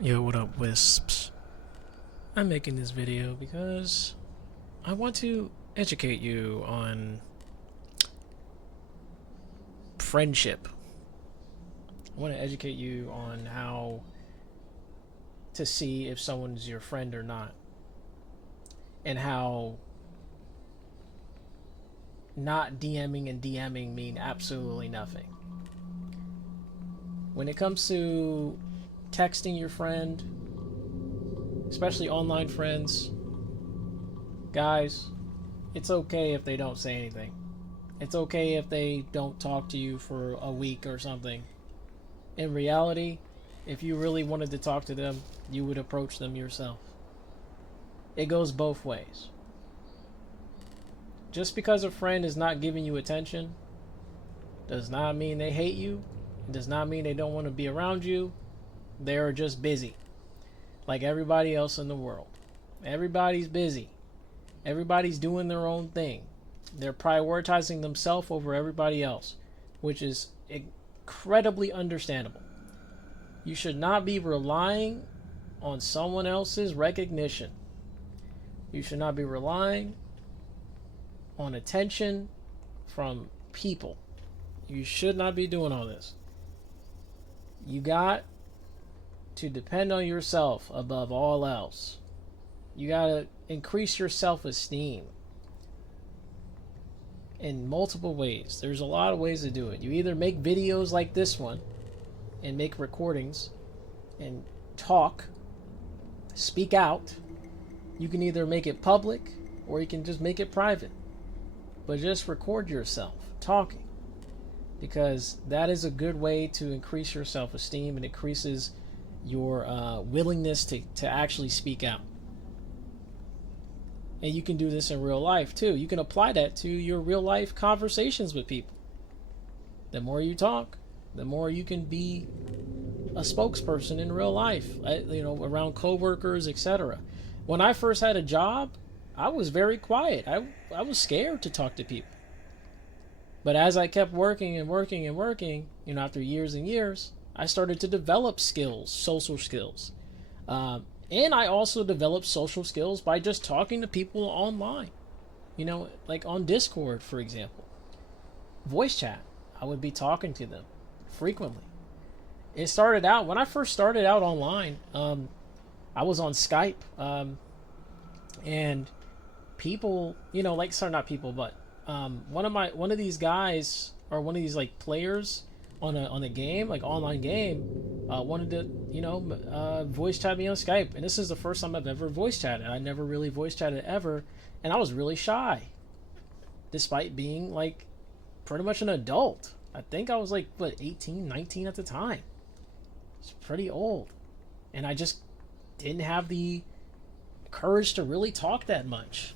Yo, what up, Wisps? I'm making this video because I want to educate you on friendship. I want to educate you on how to see if someone's your friend or not, and how not DMing and DMing mean absolutely nothing. When it comes to texting your friend, especially online friends, guys, it's okay if they don't say anything. It's okay if they don't talk to you for a week or something. In reality, if you really wanted to talk to them, you would approach them yourself. It goes both ways. Just because a friend is not giving you attention does not mean they hate you. It does not mean they don't want to be around you. They are just busy, like everybody else in the world. Everybody's busy. Everybody's doing their own thing. They're prioritizing themselves over everybody else, which is incredibly understandable. You should not be relying on someone else's recognition. You should not be relying on attention from people. You should not be doing all this. You got to depend on yourself above all else. You got to increase your self-esteem in multiple ways. There's a lot of ways to do it. You either make videos like this one and make recordings and talk, speak out. You can either make it public or you can just make it private. But just record yourself talking, because that is a good way to increase your self-esteem and increases your willingness to actually speak out. And you can do this in real life too. You can apply that to your real life conversations with people. The more you talk, the more you can be a spokesperson in real life, around coworkers, etc. When I first had a job, I was very quiet. I was scared to talk to people. But as I kept working and working and working, after years and years, I started to develop skills, social skills. And I also developed social skills by just talking to people online. Like on Discord, for example. Voice chat. I would be talking to them frequently. It started out, when I first started out online, I was on Skype. And people, not people, but one of these guys, or one of these like players on a game, like online game, wanted to voice chat me on Skype, and this is the first time I've ever voice chatted. I never really voice chatted ever, and I was really shy, despite being like pretty much an adult. I think I was like 18, 19 at the time. It's pretty old, and I just didn't have the courage to really talk that much.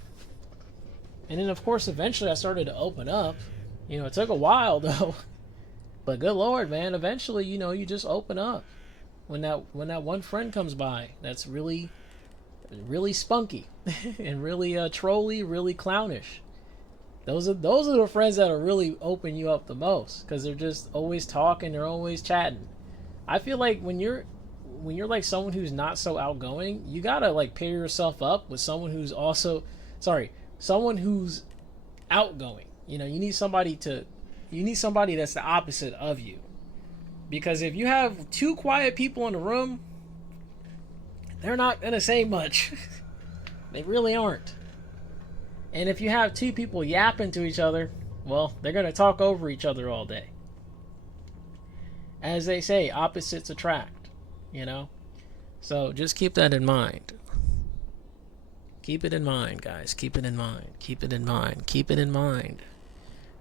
And then of course eventually I started to open up. It took a while though. But good Lord, man, eventually, you just open up. When that one friend comes by that's really spunky and really trolly, really clownish. Those are the friends that'll really open you up the most, because they're just always talking, they're always chatting. I feel like when you're like someone who's not so outgoing, you gotta like pair yourself up with someone who's someone who's outgoing. You need somebody that's the opposite of you. Because if you have two quiet people in the room, they're not gonna say much. They really aren't. And if you have two people yapping to each other, well, they're gonna talk over each other all day. As they say, opposites attract. So just keep that in mind. Keep it in mind, guys. Keep it in mind. Keep it in mind. Keep it in mind.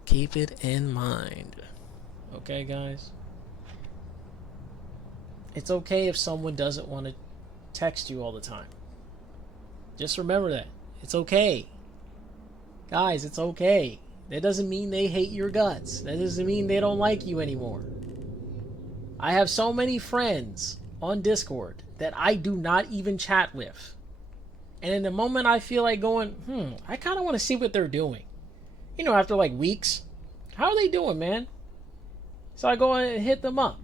Keep it in mind. Okay, guys? It's okay if someone doesn't want to text you all the time. Just remember that. It's okay. Guys, it's okay. That doesn't mean they hate your guts. That doesn't mean they don't like you anymore. I have so many friends on Discord that I do not even chat with. And in the moment I feel like going, I kind of want to see what they're doing. After like weeks. How are they doing, man? So I go and hit them up.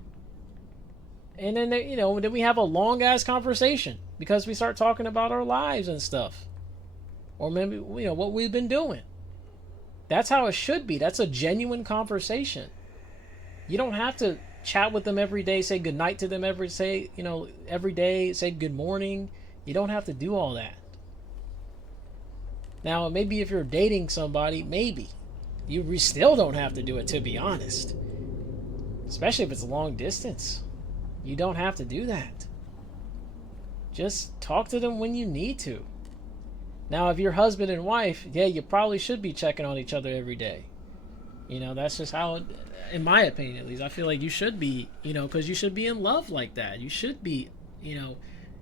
And then then we have a long ass conversation because we start talking about our lives and stuff, or maybe what we've been doing. That's how it should be. That's a genuine conversation. You don't have to chat with them every day, say good night to them every day, say good morning. You don't have to do all that. Now, maybe if you're dating somebody, maybe you still don't have to do it, to be honest. Especially if it's long distance. You don't have to do that. Just talk to them when you need to. Now, if you're husband and wife, yeah, you probably should be checking on each other every day. That's just how, in my opinion at least, I feel like you should be, because you should be in love like that. You should be,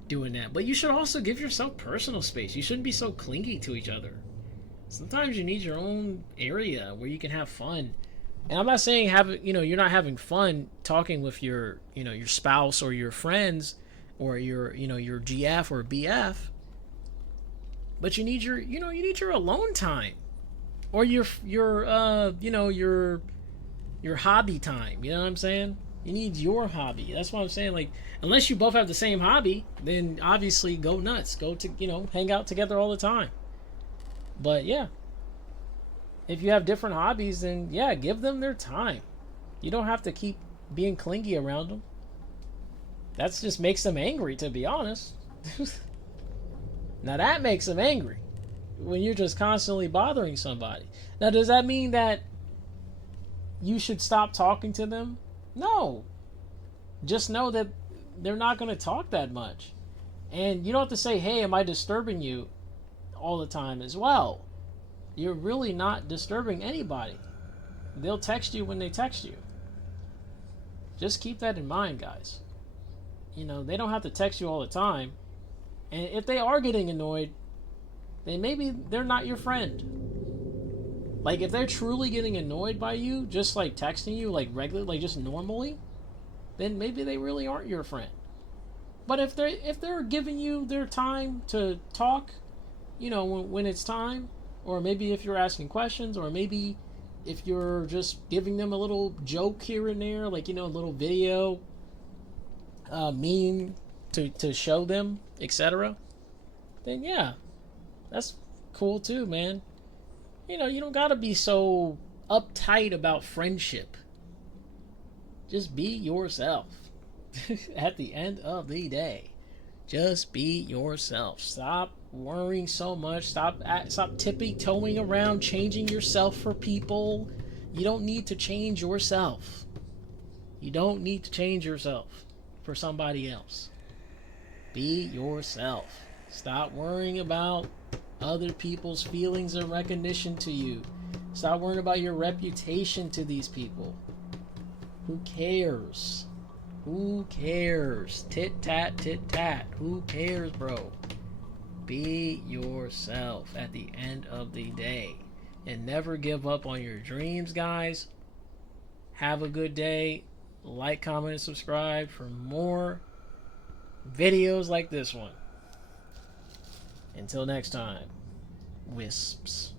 doing that. But you should also give yourself personal space. You shouldn't be so clingy to each other. Sometimes you need your own area where you can have fun. And I'm not saying you're not having fun talking with your spouse or your friends or your GF or BF, but you need your alone time or your hobby time. You know what I'm saying? You need your hobby. That's what I'm saying. Like, unless you both have the same hobby, then obviously go nuts. Go to hang out together all the time. But yeah, if you have different hobbies, then yeah, give them their time. You don't have to keep being clingy around them. That just makes them angry, to be honest. Now that makes them angry when you're just constantly bothering somebody. Now, does that mean that you should stop talking to them? No. Just know that they're not going to talk that much. And you don't have to say, hey, am I disturbing you all the time as well. You're really not disturbing anybody. They'll text you when they text you. Just keep that in mind, guys. They don't have to text you all the time. And if they are getting annoyed, then maybe they're not your friend. Like, if they're truly getting annoyed by you, just like texting you, like regularly, like just normally, then maybe they really aren't your friend. But if they're giving you their time to talk, when it's time, or maybe if you're asking questions, or maybe if you're just giving them a little joke here and there, like, a little video, meme to show them, etc., then yeah, that's cool too, man. You don't gotta be so uptight about friendship. Just be yourself. At the end of the day, just be yourself. Stop worrying so much. Stop tippy-toeing around changing yourself for people. You don't need to change yourself. You don't need to change yourself for somebody else. Be yourself. Stop worrying about other people's feelings or recognition to you. Stop worrying about your reputation to these people. Who cares? Who cares? Tit-tat, tit-tat. Who cares, bro? Be yourself at the end of the day. And never give up on your dreams, guys. Have a good day. Like, comment, and subscribe for more videos like this one. Until next time, wisps.